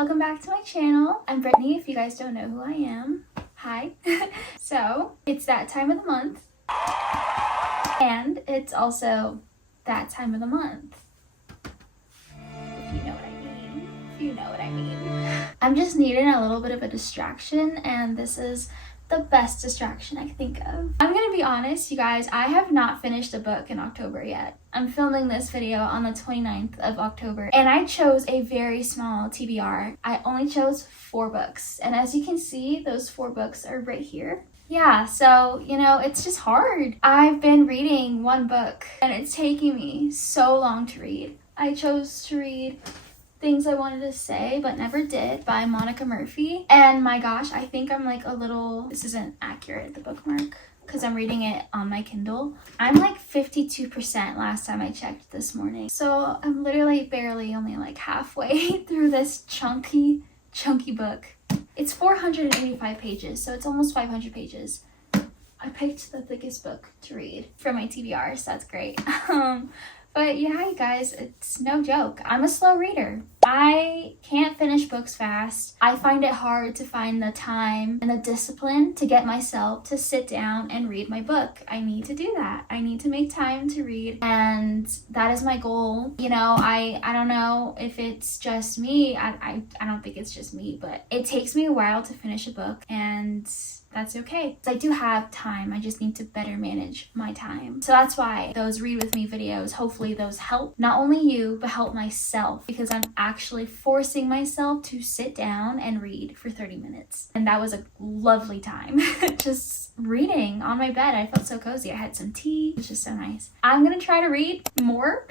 Welcome back to my channel. I'm Brittany, if you guys don't know who I am. Hi. So, it's that time of the month. And it's also that time of the month. If you know what I mean. If you know what I mean. I'm just needing a little bit of a distraction, and this is the best distraction I can think of. I'm gonna be honest, you guys, I have not finished a book in October yet. I'm filming this video on the 29th of October, and I chose a very small TBR. I only chose 4 books, and as you can see, those 4 books are right here. Yeah, so, you know, it's just hard. I've been reading 1 book, and it's taking me so long to read. I chose to read Things I Wanted to Say But Never Did by Monica Murphy. And my gosh, I think I'm like a little, this isn't accurate, the bookmark, because I'm reading it on my Kindle. I'm like 52% last time I checked this morning. So I'm literally barely only like halfway through this chunky book. It's 485 pages, so it's almost 500 pages. I picked the thickest book to read for my TBR, so that's great. But yeah, you guys, it's no joke. I'm a slow reader. I can't finish books fast. I find it hard to find the time and the discipline to get myself to sit down and read my book. I need to do that. I need to make time to read, and that is my goal. You know, I don't know if it's just me. I don't think it's just me, but it takes me a while to finish a book, and that's okay. I do have time. I just need to better manage my time. So that's why those read with me videos, hopefully those help not only you, but help myself, because I'm actually forcing myself to sit down and read for 30 minutes. And that was a lovely time. Just reading on my bed. I felt so cozy. I had some tea. It's just so nice. I'm gonna try to read more.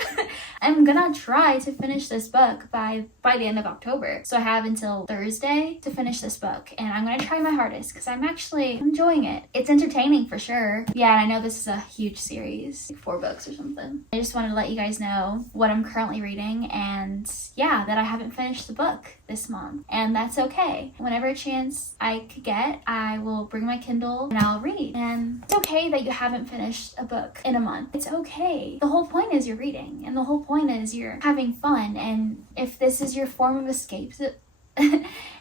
I'm gonna try to finish this book by the end of October. So I have until Thursday to finish this book, and I'm gonna try my hardest because I'm actually enjoying it. It's entertaining for sure. Yeah, and I know this is a huge series, like 4 books or something. I just wanted to let you guys know what I'm currently reading, and yeah, that I haven't finished the book this month, and that's okay. Whenever chance I could get, I will bring my Kindle and I'll read. And it's okay that you haven't finished a book in a month. It's okay. The whole point is you're reading, and the whole point is you're having fun, and if this is your form of escape,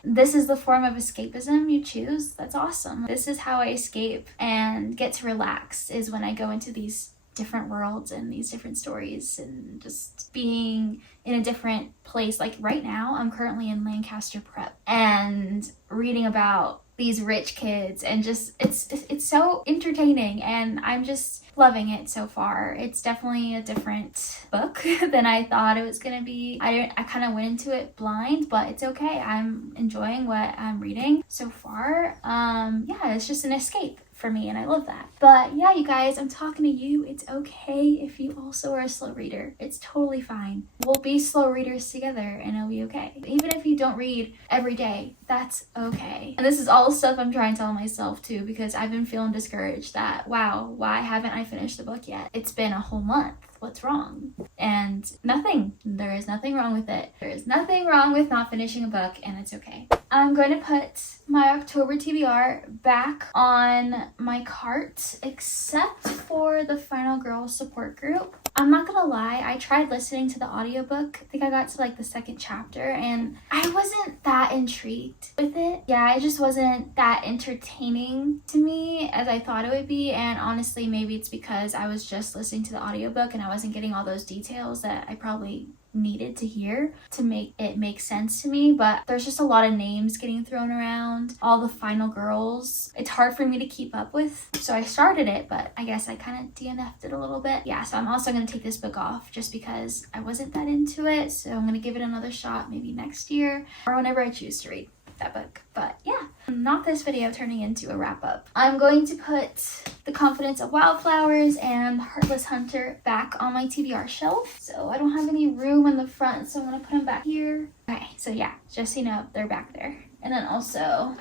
this is the form of escapism you choose, that's awesome. This is how I escape and get to relax, is when I go into these different worlds and these different stories and just being in a different place. Like right now, I'm currently in Lancaster Prep and reading about these rich kids, and just it's so entertaining, and I'm just loving it so far. It's definitely a different book than I thought it was gonna be. I kind of went into it blind, but it's okay. I'm enjoying what I'm reading so far. Yeah, it's just an escape for me, and I love that. But yeah, you guys, I'm talking to you. It's okay if you also are a slow reader. It's totally fine. We'll be slow readers together, and it'll be okay. Even if you don't read every day, that's okay. And this is all stuff I'm trying to tell myself too, because I've been feeling discouraged that, wow, why haven't I finished the book yet? It's been a whole month. What's wrong? And nothing. There is nothing wrong with it. There is nothing wrong with not finishing a book, and it's okay. I'm going to put my October TBR back on my cart, except for the Final Girl support group. I'm not gonna lie, I tried listening to the audiobook. I think I got to like the 2nd chapter, and I wasn't that intrigued with it. Yeah, it just wasn't that entertaining to me as I thought it would be, and honestly, maybe it's because I was just listening to the audiobook and I wasn't getting all those details that I probably needed to hear to make it make sense to me. But there's just a lot of names getting thrown around, all the final girls. It's hard for me to keep up with, so I started it, but I guess I kind of DNF'd it a little bit. Yeah, so I'm also going to take this book off just because I wasn't that into it, so I'm going to give it another shot maybe next year or whenever I choose to read that book. But yeah, not this video turning into a wrap up. I'm going to put The Confidence of Wildflowers and Heartless Hunter back on my TBR shelf. So I don't have any room in the front, so I'm gonna put them back here. Okay, so yeah, just so you know, they're back there. And then also,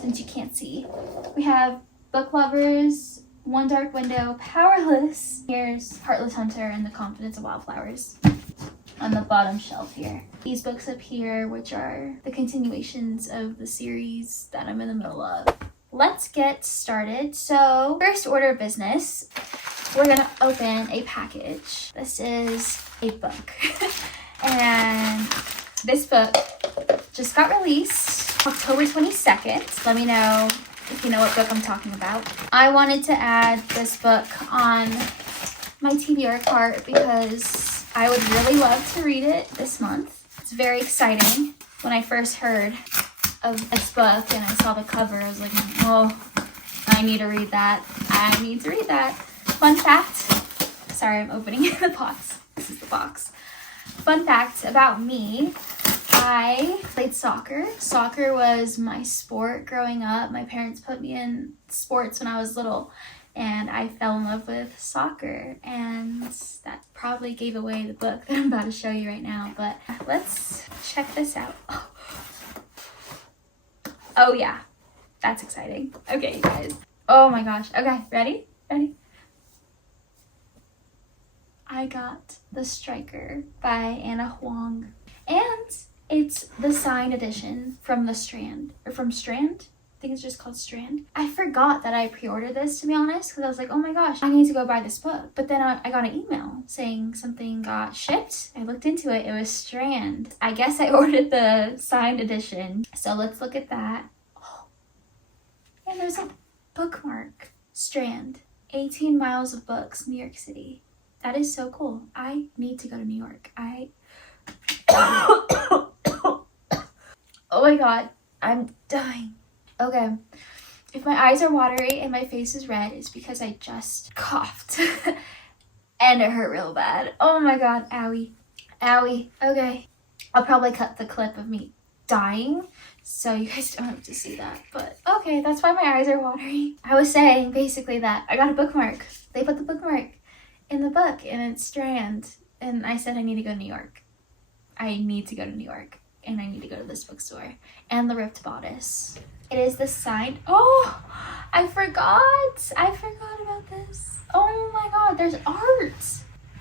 since you can't see, we have Book Lovers, One Dark Window, Powerless. Here's Heartless Hunter and The Confidence of Wildflowers on the bottom shelf here. These books up here, which are the continuations of the series that I'm in the middle of. Let's get started. So first order of business, we're gonna open a package. This is a book. And This book just got released October 22nd. Let me know if you know what book I'm talking about. I wanted to add this book on my TBR cart because I would really love to read it this month. It's very exciting. When I first heard of this book and I saw the cover, I was like, oh, I need to read that. I need to read that. Fun fact. Sorry, I'm opening the box. This is the box. Fun fact about me. I played soccer. Soccer was my sport growing up. My parents put me in sports when I was little, and I fell in love with soccer, and that probably gave away the book that I'm about to show you right now, but let's check this out. Oh yeah, that's exciting. Okay, you guys. Oh my gosh. Okay, ready? Ready? I got The Striker by Anna Huang, and it's the signed edition from the Strand, or from Strand? I think it's just called Strand. I forgot that I pre-ordered this, to be honest, because I was like, oh my gosh, I need to go buy this book. But then I got an email saying something got shipped. I looked into it. It was Strand. I guess I ordered the signed edition. So let's look at that. Oh, and there's a bookmark. Strand. 18 miles of books, New York City. That is so cool. I need to go to New York. Oh my god, I'm dying. Okay, if my eyes are watery and my face is red, it's because I just coughed. And it hurt real bad. Oh my god, owie. Owie. Okay. I'll probably cut the clip of me dying, so you guys don't have to see that. But okay, that's why my eyes are watery. I was saying basically that I got a bookmark. They put the bookmark in the book, and it's Strand. And I said I need to go to New York. I need to go to New York. And I need to go to this bookstore. And the Ripped Bodice. It is the signed... Oh! I forgot! I forgot about this. Oh my god, there's art!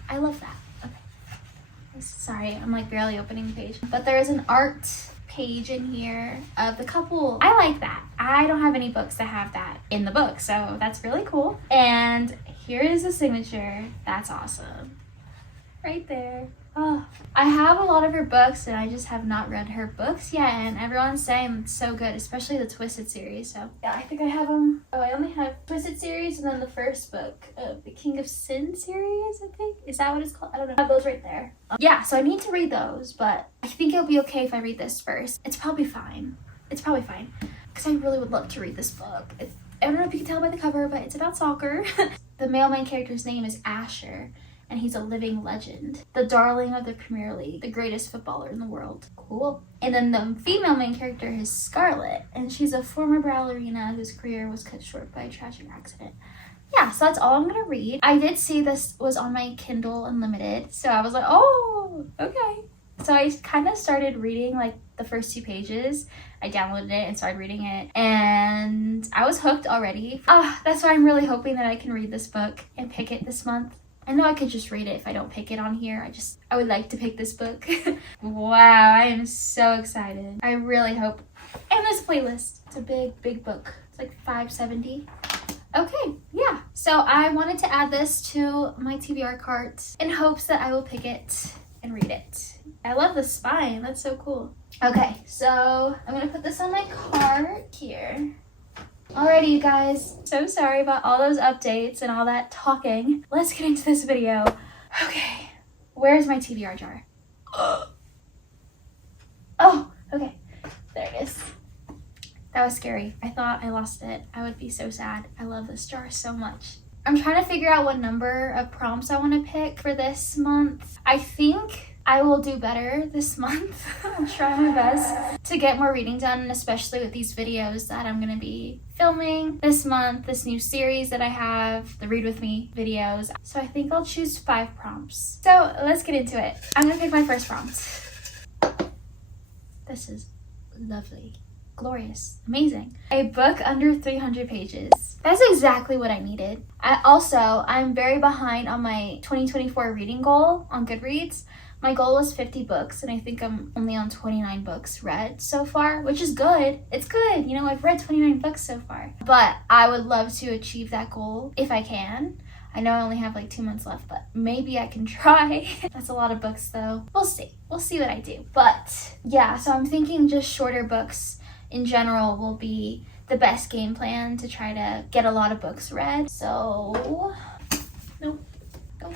I love that. Okay. Sorry, I'm like barely opening the page. But there is an art page in here of the couple. I like that. I don't have any books that have that in the book, so that's really cool. And here is the signature. That's awesome. Right there. Oh, I have a lot of her books and I just have not read her books yet, and everyone's saying it's so good, especially the Twisted series. So yeah, I think I have them. Oh, I only have Twisted series and then the first book of the King of Sin series, I think. Is that what it's called? I don't know. I have those right there. Yeah, so I need to read those, but I think it'll be okay if I read this first. It's probably fine. It's probably fine because I really would love to read this book. I don't know if you can tell by the cover, but it's about soccer. The male main character's name is Asher, and he's a living legend. The darling of the Premier League, the greatest footballer in the world. Cool. And then the female main character is Scarlett, and she's a former ballerina whose career was cut short by a tragic accident. Yeah, so that's all I'm gonna read. I did see this was on my Kindle Unlimited, so I was like, oh, okay. So I kind of started reading like the first 2 pages. I downloaded it and started reading it, and I was hooked already. That's why I'm really hoping that I can read this book and pick it this month. I know I could just read it if I don't pick it on here. I would like to pick this book. Wow, I am so excited. I really hope. And there's a playlist. It's a big book. It's like $5.70. Okay, yeah. So I wanted to add this to my TBR cart in hopes that I will pick it and read it. I love the spine. That's so cool. Okay, so I'm gonna put this on my cart here. Alrighty, you guys. So sorry about all those updates and all that talking. Let's get into this video. Okay, where's my TBR jar? Oh, okay. There it is. That was scary. I thought I lost it. I would be so sad. I love this jar so much. I'm trying to figure out what number of prompts I want to pick for this month. I think I will do better this month. I'll try my best to get more reading done, especially with these videos that I'm going to be filming this month, this new series that I have, the Read With Me videos. So I think I'll choose 5 prompts. So let's get into it. I'm going to pick my first prompt. This is lovely, glorious, amazing. A book under 300 pages. That's exactly what I needed. I'm very behind on my 2024 reading goal on Goodreads. My goal was 50 books, and I think I'm only on 29 books read so far, which is good. It's good. You know, I've read 29 books so far. But I would love to achieve that goal if I can. I know I only have like 2 months left, but maybe I can try. That's a lot of books though. We'll see. We'll see what I do. But yeah, so I'm thinking just shorter books in general will be the best game plan to try to get a lot of books read. So, nope. Go.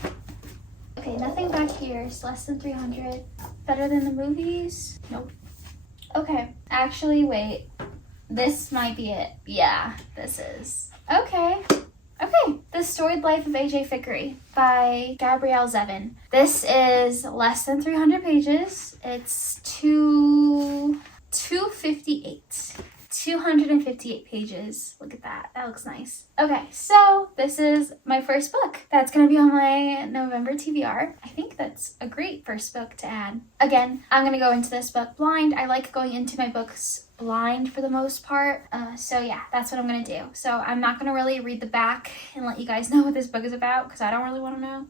Okay, nothing back here. It's less than 300. Better than the movies? Nope. Okay, actually, wait. This might be it. Yeah, this is. Okay. Okay, The Storied Life of A.J. Fickery by Gabrielle Zevin. This is less than 300 pages. It's 258. 258 pages. Look at that. That looks nice. Okay, so this is my first book. That's going to be on my November TBR. I think that's a great first book to add. Again, I'm going to go into this book blind. I like going into my books blind for the most part. So yeah, that's what I'm going to do. So I'm not going to really read the back and let you guys know what this book is about because I don't really want to know.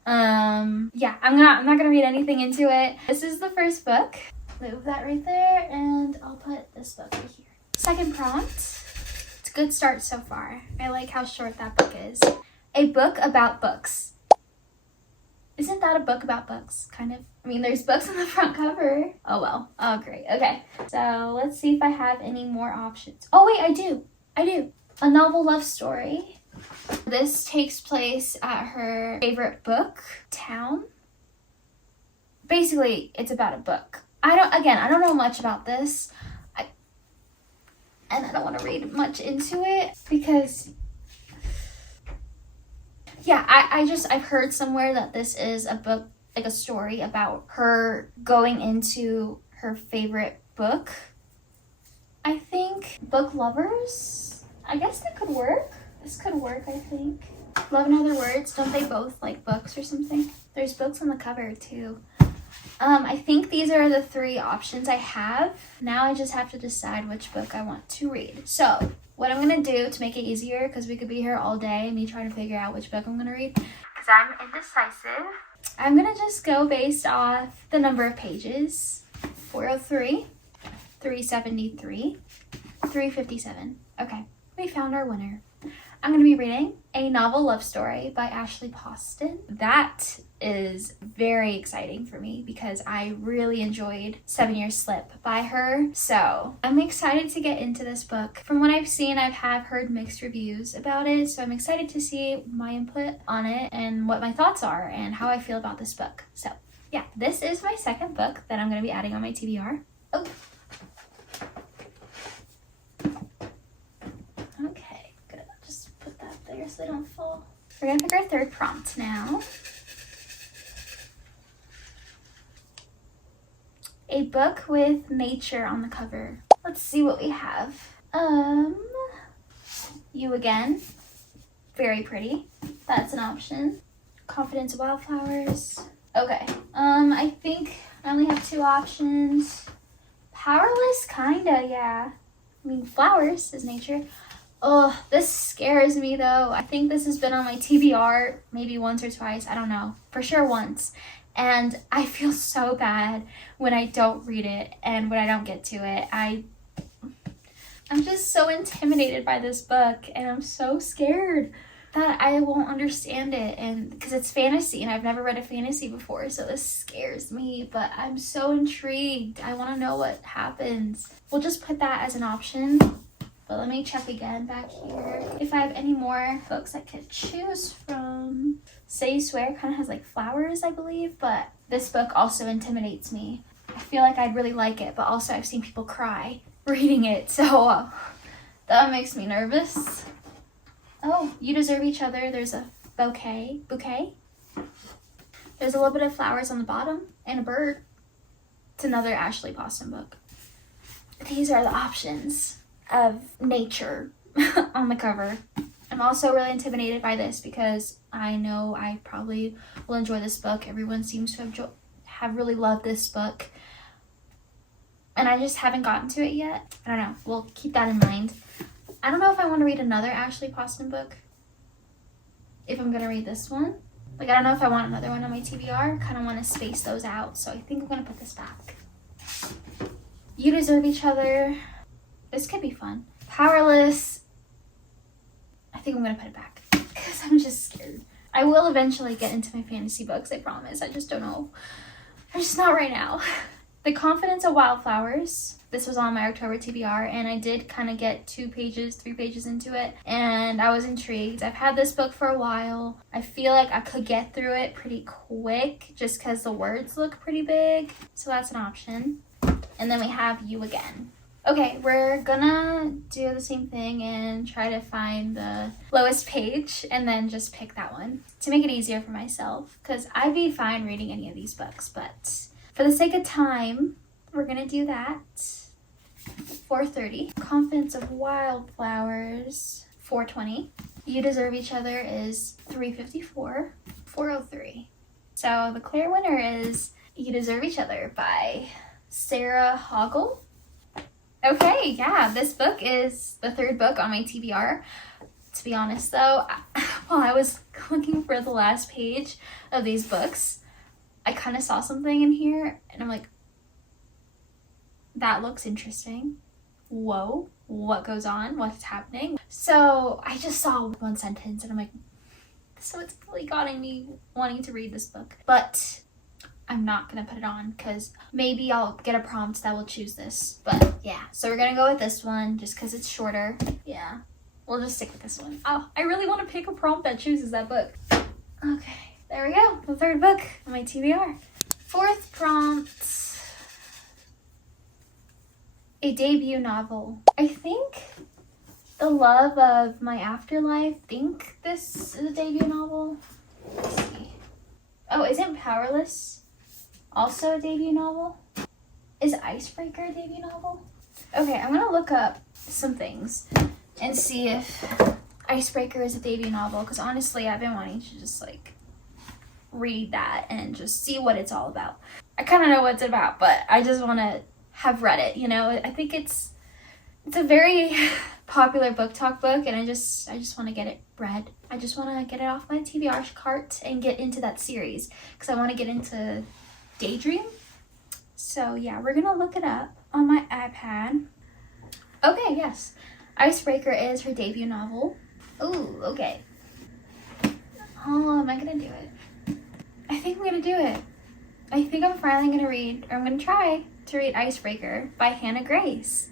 Yeah, I'm not going to read anything into it. This is the first book. Move that right there and I'll put this book right here. Second prompt. It's a good start so far. I like how short that book is. A book about books. Isn't that a book about books? Kind of. I mean, there's books on the front cover. Oh, well. Oh, great. Okay. So let's see if I have any more options. Oh, wait, I do. A novel love story. This takes place at her favorite book town. Basically, it's about a book. I don't know much about this. And I don't want to read much into it because, yeah, I've heard somewhere that this is a book, like a story about her going into her favorite book. I think book lovers. I guess that could work. This could work, I think. Love and Other Words. Don't they both like books or something? There's books on the cover too. I think these are the 3 options I have. Now I just have to decide which book I want to read. So what I'm going to do to make it easier, because we could be here all day, me trying to figure out which book I'm going to read, because I'm indecisive, I'm going to just go based off the number of pages. 403, 373, 357. Okay, we found our winner. I'm going to be reading A Novel Love Story by Ashley Poston. That is very exciting for me because I really enjoyed 7 Years Slip by her. So I'm excited to get into this book. From what I've seen, I have heard mixed reviews about it. So I'm excited to see my input on it and what my thoughts are and how I feel about this book. So yeah, this is my second book that I'm going to be adding on my TBR. Oh. Okay, good. Just put that there so they don't fall. We're going to pick our third prompt now. A book with nature on the cover. Let's see what we have. You Again. Very pretty. That's an option. Confidence of Wildflowers. Okay. I think I only have 2 options. Powerless, kinda, yeah. I mean, flowers is nature. Oh, this scares me though. I think this has been on my TBR maybe once or twice. I don't know. For sure once. And I feel so bad when I don't read it and when I don't get to it. I'm just so intimidated by this book and I'm so scared that I won't understand it, and because it's fantasy and I've never read a fantasy before, so this scares me, but I'm so intrigued. I want to know what happens. We'll just put that as an option, but let me check again back here if I have any more books I could choose from. Say You Swear kind of has like flowers, I believe, but this book also intimidates me. I feel like I'd really like it, but also I've seen people cry reading it, so that makes me nervous. Oh, You Deserve Each Other. There's a bouquet. There's a little bit of flowers on the bottom and a bird. It's another Ashley Poston book. These are the options of nature on the cover. I'm also really intimidated by this because I know I probably will enjoy this book. Everyone seems to have really loved this book. And I just haven't gotten to it yet. I don't know. We'll keep that in mind. I don't know if I want to read another Ashley Poston book. If I'm going to read this one. Like, I don't know if I want another one on my TBR. Kind of want to space those out. So I think I'm going to put this back. You Deserve Each Other. This could be fun. Powerless. I think I'm going to put it back. Because I'm just scared. I will eventually get into my fantasy books, I promise. I just don't know. I'm just not right now. The Confidence of Wildflowers. This was on my October TBR, and I did kind of get 2 pages, 3 pages into it, and I was intrigued. I've had this book for a while. I feel like I could get through it pretty quick just because the words look pretty big, so that's an option. And then we have You Again. Okay, we're gonna do the same thing and try to find the lowest page and then just pick that one to make it easier for myself, because I'd be fine reading any of these books, but for the sake of time, we're gonna do that. 4:30. Confidence of Wildflowers, 4:20. You Deserve Each Other is 3:54, 4:03. So the clear winner is You Deserve Each Other by Sarah Hoggle. Okay, yeah, this book is the 3rd book on my TBR. To be honest though, while I was looking for the last page of these books, I kind of saw something in here and I'm like, that looks interesting. Whoa, what goes on? What's happening? So I just saw one sentence and I'm like, so it's really gotten me wanting to read this book. But I'm not gonna put it on because maybe I'll get a prompt that will choose this. But yeah, so we're gonna go with this one just because it's shorter. Yeah, we'll just stick with this one. Oh, I really want to pick a prompt that chooses that book. Okay, there we go. The 3rd book on my TBR. 4th prompt. A debut novel. I think The Love of My Afterlife. I think this is a debut novel. Let's see. Oh, isn't Powerless also a debut novel? Is Icebreaker a debut novel? Okay, I'm gonna look up some things and see if Icebreaker is a debut novel, because honestly I've been wanting to just like read that and just see what it's all about. I kind of know what it's about, but I just want to have read it, you know. I think it's a very popular book talk book, and I just want to get it read. I just want to get it off my TBR cart and get into that series because I want to get into Daydream. So yeah, we're gonna look it up on my iPad. Okay, yes, Icebreaker is her debut novel. Ooh, okay. Oh, am I gonna do it? I think I'm gonna do it. I think I'm finally gonna read, or I'm gonna try to read Icebreaker by Hannah Grace.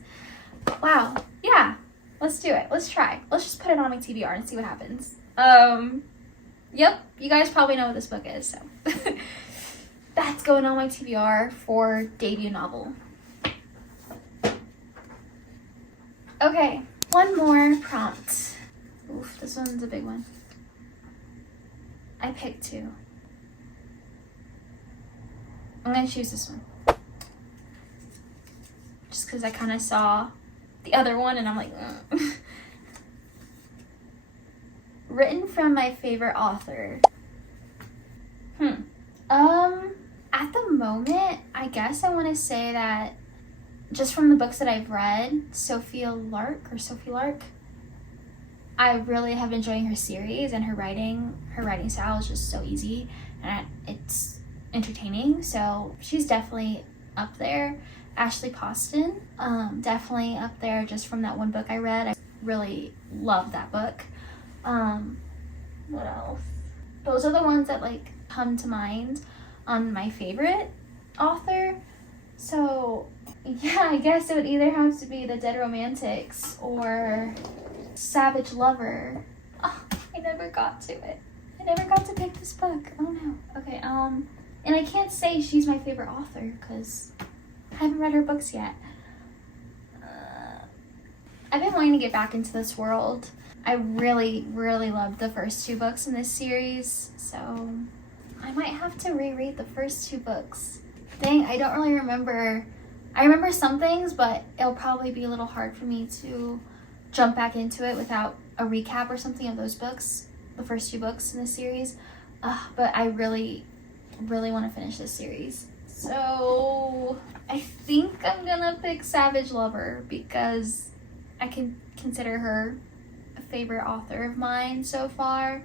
Wow, yeah, let's do it. Let's try. Let's just put it on my TBR and see what happens. Yep, you guys probably know what this book is, so. That's going on my TBR for debut novel. Okay, one more prompt. Oof, this one's a big one. I picked 2. I'm gonna choose this one. Just because I kind of saw the other one and I'm like, ugh. Written from my favorite author. At the moment, I guess I want to say that just from the books that I've read, Sophie Lark, I really have been enjoying her series, and her writing style is just so easy and it's entertaining. So she's definitely up there. Ashley Poston, definitely up there just from that one book I read. I really loved that book. What else? Those are the ones that like come to mind on my favorite author. So yeah, I guess it would either have to be The Dead Romantics or Savage Lover. Oh, I never got to it. I never got to pick this book. Oh no. Okay, and I can't say she's my favorite author because I haven't read her books yet. I've been wanting to get back into this world. I really, really loved the first 2 books in this series, so I might have to reread the first 2 books. Dang, I don't really remember. I remember some things, but it'll probably be a little hard for me to jump back into it without a recap or something of those books, the first 2 books in this series. But I really, really want to finish this series. So I think I'm gonna pick Savage Lover because I can consider her a favorite author of mine so far.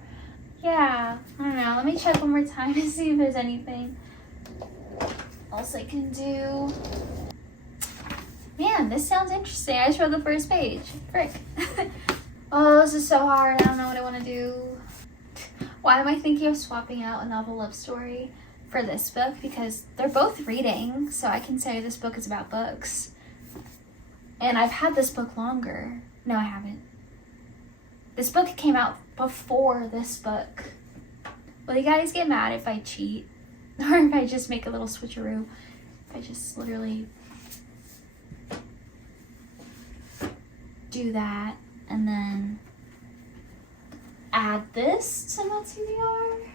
Yeah, I don't know. Let me check one more time to see if there's anything else I can do. Man, this sounds interesting. I just read the first page. Frick. Oh, this is so hard. I don't know what I want to do. Why am I thinking of swapping out a novel love story for this book? Because they're both reading, so I can say this book is about books. And I've had this book longer. No, I haven't. This book came out before this book. Will you guys get mad if I cheat? Or if I just make a little switcheroo? If I just literally do that and then add this to my TBR?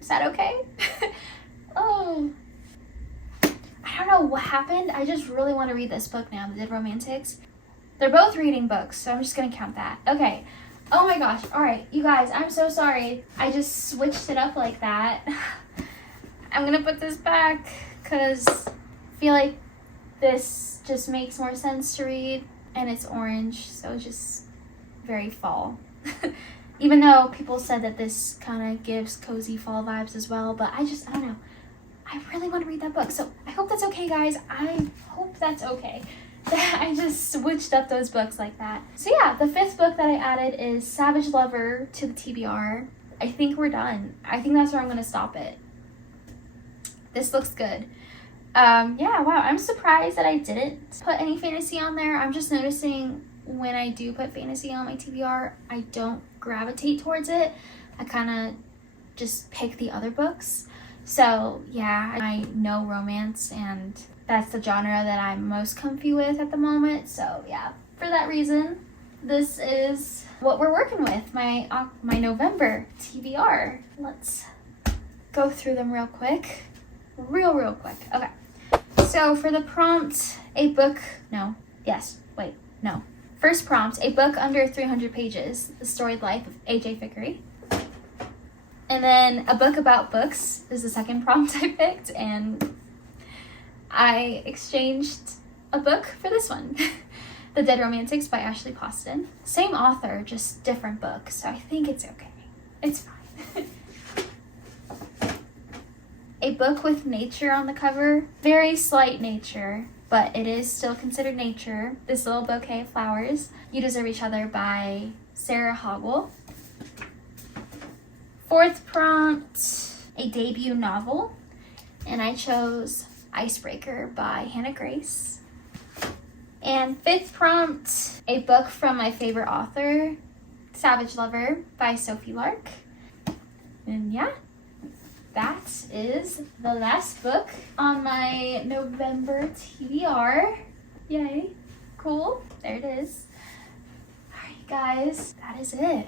Is that okay? Oh. I don't know what happened. I just really want to read this book now, The Dead Romantics. They're both reading books, so I'm just going to count that. Okay. Oh my gosh. All right, you guys, I'm so sorry. I just switched it up like that. I'm going to put this back because I feel like this just makes more sense to read, and it's orange, so it's just very fall. Even though people said that this kind of gives cozy fall vibes as well, but I don't know. I really want to read that book, so I hope that's okay, guys. I hope that's okay. I just switched up those books like that. So yeah, the 5th book that I added is Savage Lover to the TBR. I think we're done. I think that's where I'm going to stop it. This looks good. Yeah, wow, I'm surprised that I didn't put any fantasy on there. I'm just noticing when I do put fantasy on my TBR, I don't gravitate towards it. I kind of just pick the other books. So yeah, I know romance, and that's the genre that I'm most comfy with at the moment. So yeah, for that reason, this is what we're working with, my November TBR. Let's go through them real quick. Real quick. Okay. So for the prompt, First prompt, a book under 300 pages, The Storied Life of A.J. Vickery. And then a book about books is the second prompt I picked, and I exchanged a book for this one. The Dead Romantics by Ashley Poston. Same author, just different book, so I think it's okay. It's fine. A book with nature on the cover. Very slight nature, but it is still considered nature. This Little Bouquet of Flowers. You Deserve Each Other by Sarah Hoggle. 4th prompt, a debut novel, and I chose Icebreaker by Hannah Grace. And 5th prompt, a book from my favorite author, Savage Lover by Sophie Lark. And yeah, that is the last book on my November TBR. Yay, cool, there it is. All right, guys, that is it.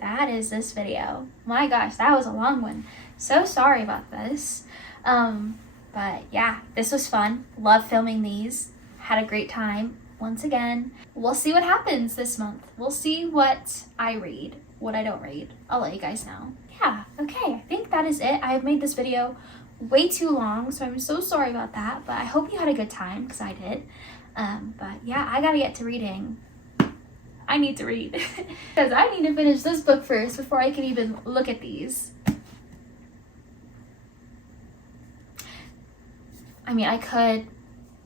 That is this video. My gosh, that was a long one. So sorry about this. But yeah, this was fun. Love filming these. Had a great time. Once again, we'll see what happens this month. We'll see what I read, what I don't read. I'll let you guys know. Yeah, okay, I think that is it. I have made this video way too long, so I'm so sorry about that, but I hope you had a good time, because I did. But yeah, I gotta get to reading. I need to read because I need to finish this book first before I can even look at these. I mean, I could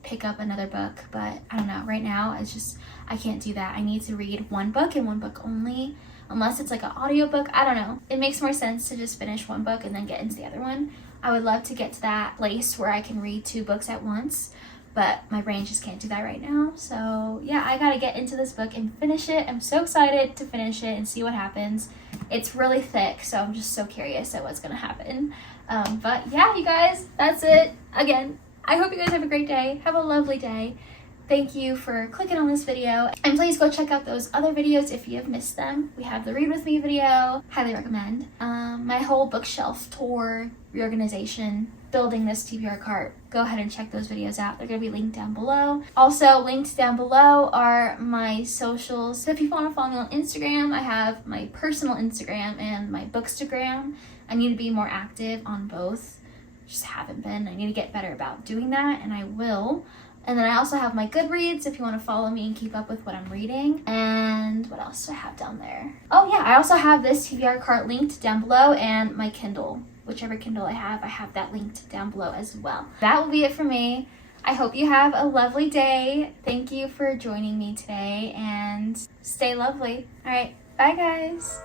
pick up another book, but I don't know. Right now, it's just, I can't do that. I need to read one book and one book only, unless it's like an audiobook. I don't know. It makes more sense to just finish one book and then get into the other one. I would love to get to that place where I can read 2 books at once, but my brain just can't do that right now. So yeah, I gotta get into this book and finish it. I'm so excited to finish it and see what happens. It's really thick, so I'm just so curious at what's gonna happen. But yeah, you guys, that's it. Again, I hope you guys have a great day. Have a lovely day. Thank you for clicking on this video. And please go check out those other videos if you have missed them. We have the Read With Me video, highly recommend. My whole bookshelf tour, reorganization, building this TBR cart. Go ahead and check those videos out. They're gonna be linked down below. Also linked down below are my socials. So if you wanna follow me on Instagram, I have my personal Instagram and my Bookstagram. I need to be more active on both. Just haven't been. I need to get better about doing that, and I will. And then I also have my Goodreads if you want to follow me and keep up with what I'm reading. And what else do I have down there? Oh yeah, I also have this TBR cart linked down below, and my Kindle. Whichever Kindle I have that linked down below as well. That will be it for me. I hope you have a lovely day. Thank you for joining me today, and stay lovely. All right, bye guys.